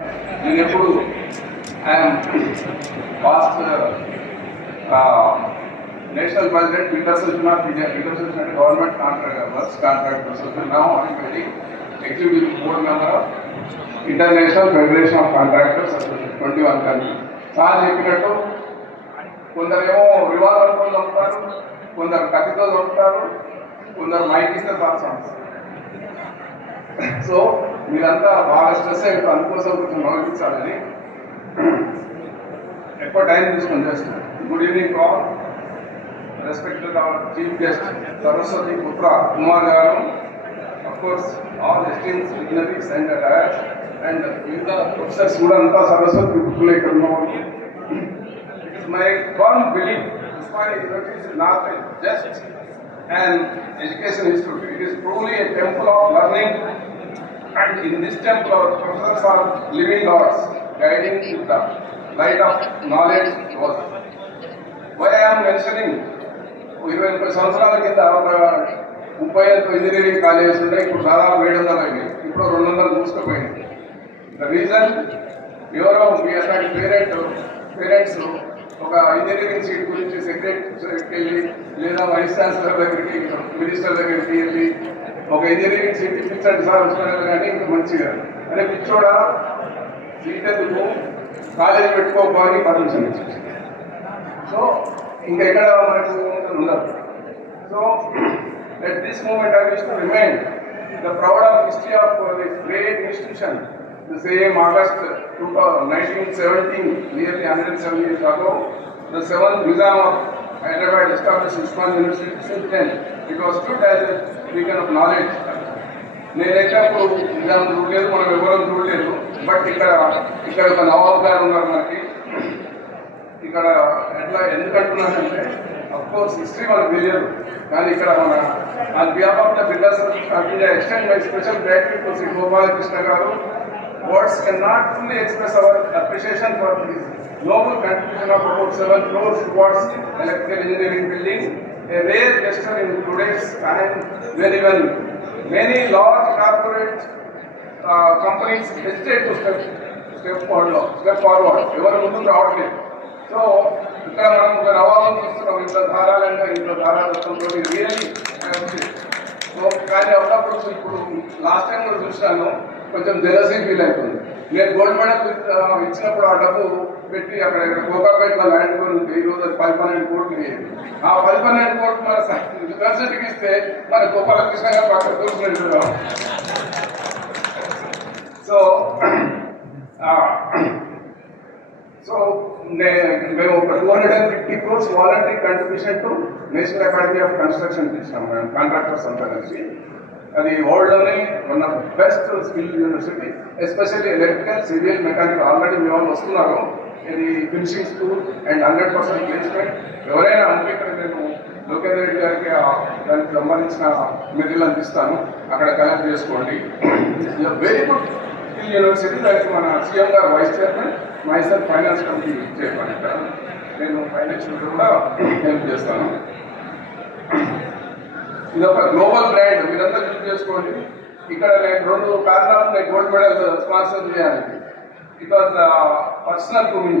నేను ఎప్పుడు I'm past national president intersession of India. Intersession అంటే government contract works contract association. Now I'm very executive board member of international federation of contractors association 21 countries. Sir చెప్పినట్టు కొందరేమో రివాల్వర్తో చంపుతారు, కొందరు కత్తితో చంపుతారు, కొందరు మైక్ ఇస్తే సార్. సో మీరంతా బాగా స్ట్రెస్ అయిపోయి అందుకోసం కొంచెం నవ్వించాలని ఎక్కువ టైం తీసుకొని చేస్తున్నాను. Good evening all. Respected our chief guest Saraswati Putra Kumar గారు, of course all esteemed dignitaries and direct and మిగతా ప్రొఫెసర్స్ కూడా అంతా సరస్వతి పుత్రులు ఇక్కడ ఉన్నవాళ్ళు. It is my firm believe Osmania university is not just an education institute. It is truly a temple of learning, and in this temple our professors are living gods guiding with the light of knowledge to us. Why I am mentioning 20 సంవత్సరాల కింద 35 engineering colleges ఉంటాయి. ఇప్పుడు దాదాపు 700 అయినాయి. ఇప్పుడు 200 మూసుకుపోయినాయి. The reason ఎవరో మీ అట్లాంటి parents ఒక ఇంజనీరింగ్ సీట్ గురించి సెక్రటరీకి వెళ్ళి లేదా వైస్ ఛాన్సలర్ దగ్గరికి మినిస్టర్ దగ్గరికి వెళ్ళి ఒక ఇంజనీరింగ్ సీట్ ఇప్పించండి సార్ వస్తున్నారు కానీ ఇంకా మంచిగా అనే పిచ్చోడా సీట్ ఎందుకు కాలేజ్ పెట్టుకోకపోని పర్మిషన్ ఇచ్చింది. సో ఇంకా ఎక్కడ మనకు ఉండదు. So at this moment I wish to remind the proud of history of this great institution. The same August 1917, nearly 107 years ago, the 7th Nizam of Hyderabad established Usmania University. Since then, it was stood as a beacon of knowledge. నేనైతే అప్పుడు నిజాం చూడలేదు, మనం ఎవరూ చూడలేదు. But ఇక్కడ ఒక నవాబ్ గారు ఉన్నారు మనకి. ఇక్కడ ఎట్లా ఎందుకంటున్నానంటే అఫ్ కోర్స్ హిస్టరీ మనకు తెలియదు, కానీ ఇక్కడ మన on behalf of the builders of India extend my special gratitude to Shri Gopalakrishna garu. Words cannot fully express our appreciation for his noble contribution of about 7 crores towards electrical engineering buildings, a rare gesture in today's time when even many large corporate companies hesitate to step forward. ఎవరు ముందుకు రావట్లేదు. So ఇక్కడ మనం ఒక నవాబును చూస్తున్నాం, ఇంట్లో ధారాలంగా ఇంట్లో ధారాలతో really. So కానీ అప్పుడప్పుడు ఇప్పుడు లాస్ట్ టైం కూడా చూసినాను, కొంచెం జెలసీ ఫీల్ అవుతుంది. నేను గోల్డ్ మెడల్ ఇచ్చినప్పుడు ఆ డబ్బు పెట్టి అక్కడ కోకాపేటలో ల్యాండ్ కొని ఉంటే ఈరోజు 12 కోట్లు అయ్యేది. ఆ 12 కోట్లు మన యూనివర్సిటీకి ఇస్తే మన గోపాలకృష్ణ గారు పక్కన దూసుకుంటున్నాం. సో మేము ఒక 250 crores voluntary contribution to national academy of construction ఇచ్చినాం మేము కాంట్రాక్టర్స్ అంతా కలిసి. అది వరల్డ్లోనే one of best skill university, especially electrical, civil, mechanical. Already మీ వాళ్ళు వస్తున్నారు. ఇది ఫినిషింగ్ స్కూల్ అండ్ 100% ప్లేస్మెంట్. ఎవరైనా ఉంటే ఇక్కడ నేను లోకేంద్ర రెడ్డి గారికి దానికి సంబంధించిన మెటీరియల్ అందిస్తాను, అక్కడ కలెక్ట్ చేసుకోండి. Very good skill university. దానికి మన CM garu vice chairman, myself finance committee chairman. ఇక్కడ నేను ఫైనాన్షియల్ కూడా హెల్ప్ చేస్తాను. ఇది ఒక గ్లోబల్ బ్రాండ్, మీరంతా చూస్ చేసుకోండి. ఇక్కడ నేను 2 కారణాలు ఉన్నాయి గోల్డ్ మెడల్ స్పాన్సర్ చేయడానికి. It was personal to me.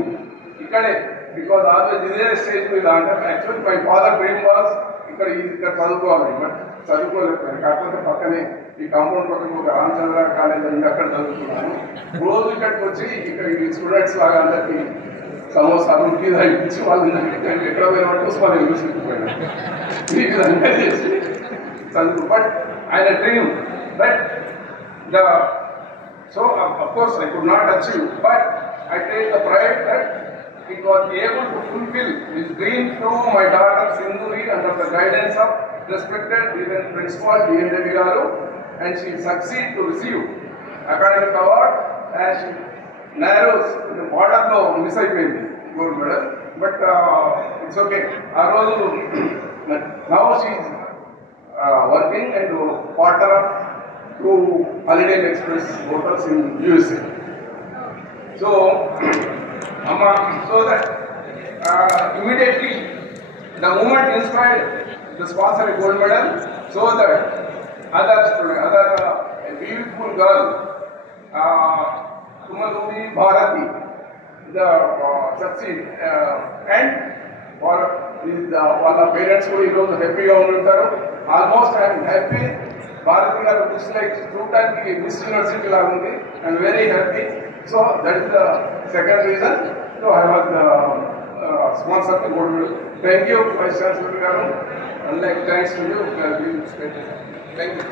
ఇక్కడే బికాజ్ ఆల్వేస్ ఇదే స్టేజ్ మీద అంటే actually my father dream was ఇక్కడ చదువుకోవాలి, బట్ చదువుకోలేకపోయాను. కాకపోతే పక్కనే ఈ కాంపౌండ్ పక్కన ఒక రామచంద్ర కాలేజ్ ఉంది, అక్కడ చదువుకున్నాను. రోజు ఇక్కడికి వచ్చి ఇక్కడ ఈ స్టూడెంట్స్ లాగా అందరికీ సమోసాలు మీద ఇచ్చి వాళ్ళు ఎక్కడ పోయినట్టు ఉస్మానియా యూనివర్సిటీకి పోయినా ఈ విధంగా చేసి చదువు. బట్ ఆయన dream but so of course I could not achieve, but I take the pride that it was able to fulfill his dream through my daughter Sindhuri under the guidance of respected even principal D.N. Garu, and she succeeded to receive academic award as she narrows the border lo miss ayipindi gold medal, but it's okay. Now she is working and partner of to Holiday Inn Express hotels in USA. So that immediately the movement inspired the sponsor a gold medal, so that other beautiful girl Kumaluri Bharati, the succeed and for వాళ్ళ parents కూడా ఈరోజు హ్యాపీగా ఉంటారు. Almost I am happy. Bharati garu looks like చూడటానికి miss university లాగా ఉంది. I am very happy. So that is the second reason. So I was sponsor to gold medal. Thank you vice chancellor garu. And like thanks to you. Thank you.